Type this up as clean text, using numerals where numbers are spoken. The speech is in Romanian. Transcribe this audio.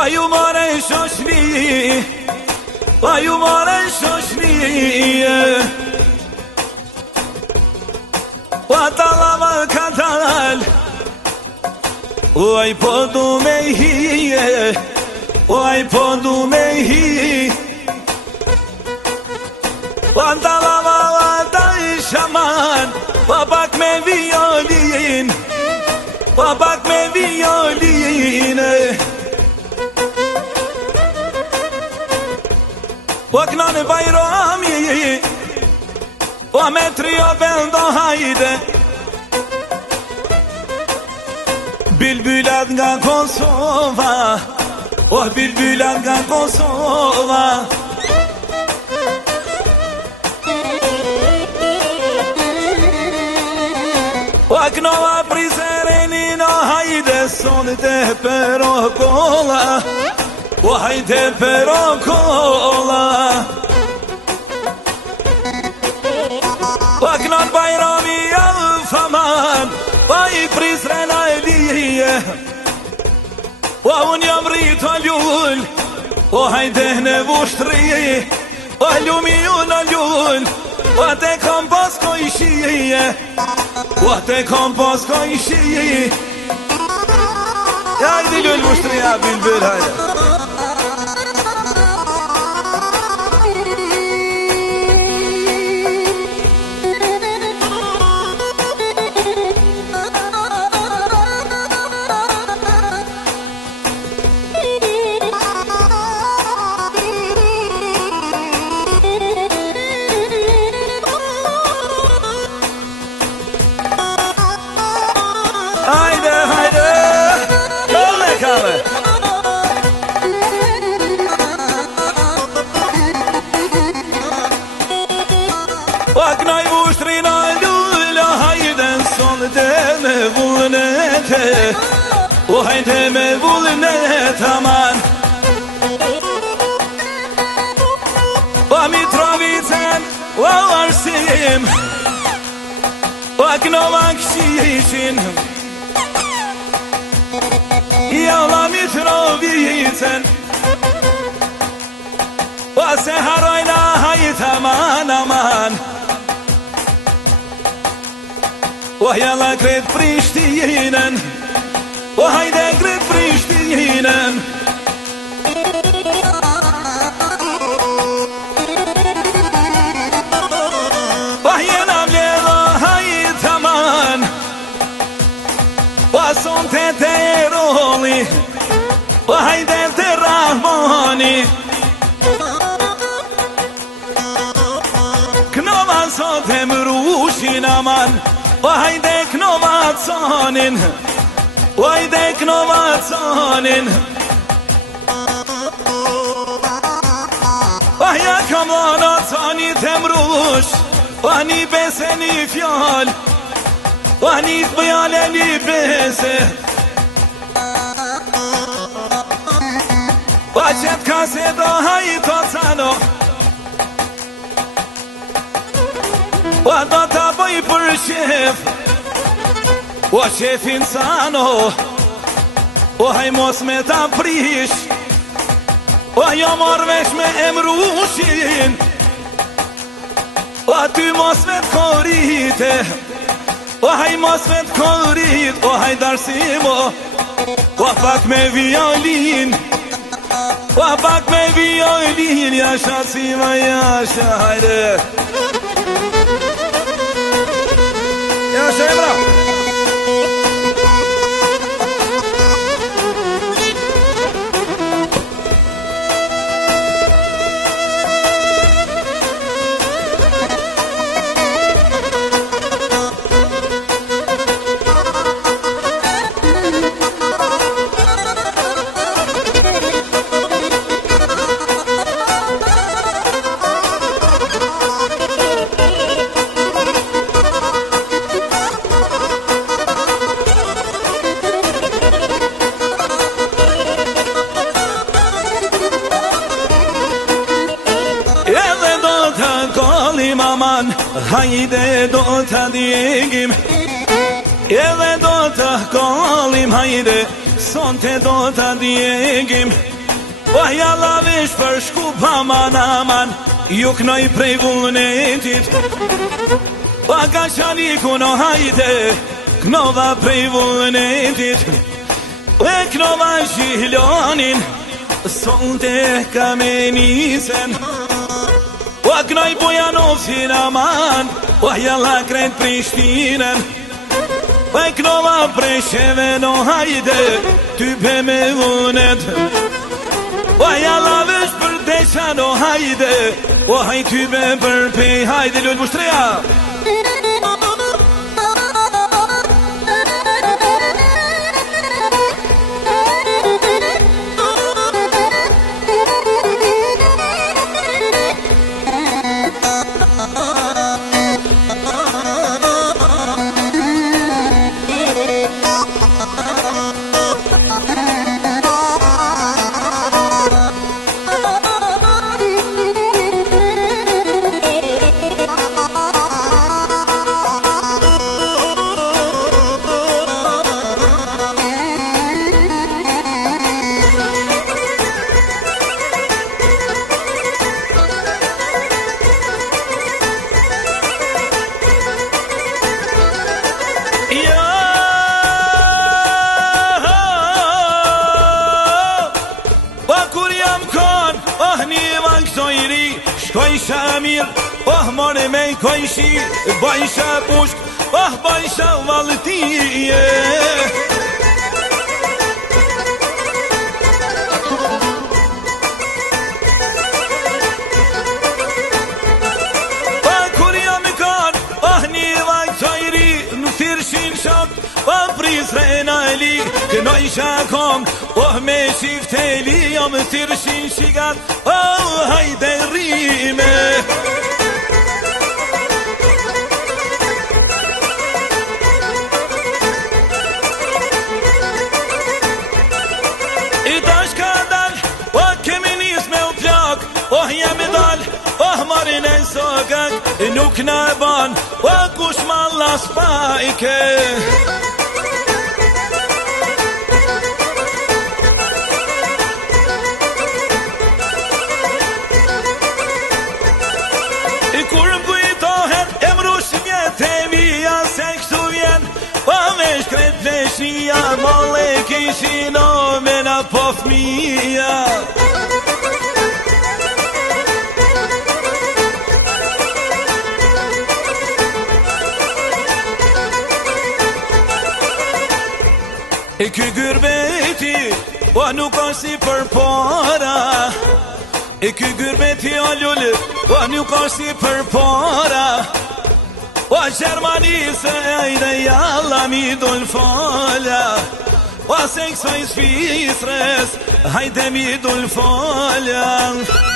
Pa ju more shoshni, pa ju more shoshni, pa talava katal, oj po du me hi, oj po du me hi, pa talava vata I shaman, pa pak me violin, pa pak me violin. Po knane bajrami, po me trio bendo hajde, bilbylat nga Kosova, oh bilbylat nga Kosova. Po knova prizereni no hajde, sonite pero kola, o hajde pero kola. O knan bajrami javë faman, pa I Prizrena e lije, o unë jam rrit o ljull, o hajde në vushtri, o ljumi unë ljull, o te kom posko I shije, o te kom posko I shije. Ja hajde ljull vushtri ja bilbil hajde. Hajde, hajde, kome, kome. O knoj vushtrina lula, hajde sonte me vullnete, o hajde me vullnet aman. O Mitrovicen, o Arsim, o knova këshishin, Jalla Mitrovicen, o se harojna hajt aman aman, o jalla kret Prishtinen, o hajde kret Prishtinen. O jena mledha hajt aman, o sonte te roli, o hajde te Rahmani. Knova sonte më rushin aman, o hajde knova conin, o hajde knova conin. O ja kamona coni te mrush, o një bese një fjall, o një të bëjale një bese. O qëtë ka se do hajto cano, o do ta bëj për shef, o shefin cano, o haj mos me ta prish, o jo morvesh me emrushin, o ty mos me t'korite, o haj mos me t'korit, o haj darsimo, o pak me violin, o pak me violin, jasha sima jasha, hajde. Jasha e bravo. Hajde do të djegim, edhe do të kallim, hajde, sonte do të djegim. O jalla vesh për shku pa manaman, ju knoj prej vullnetit. O ka qaliku no hajde, knova prej vullnetit. E knova zhihlonin, sonte ka me nisen. O knoj Bujanovcin aman, o jalla kret Prishtinen. O knova Presheve no hajde, ty be me vullnet. O jalla vesh për desha no hajde, o haj ty be për pej hajde. Lull Bushtreja. Shkoj shamir, oh more me kojshi, bajsha pushk, oh bajsha valtije. Pa kur jam kan, oh një vajtojri, në thirshin shok, oh Prizren Ali, kënoj shakon, oh me shifteli, jam thirshin shigat, oh hajde rime. I tash ka dal, oh kemi nis me u plak, oh jemi dal, oh marin e sogak, nuk na e ban, oh kush ma las pajke. Kur më kujtohet e mrush mjetë e mija, se kështu vjen pa me shkret pleshnia, mole kishin o me na po fmija. E ky gyrbeti, o nuk o si për para. E ky gyrbeti o lullë, o nuk o si për para. O Gjermanisë e ajde jalla mi dul folja. O se kësoj sfisres, hajde mi dul folja.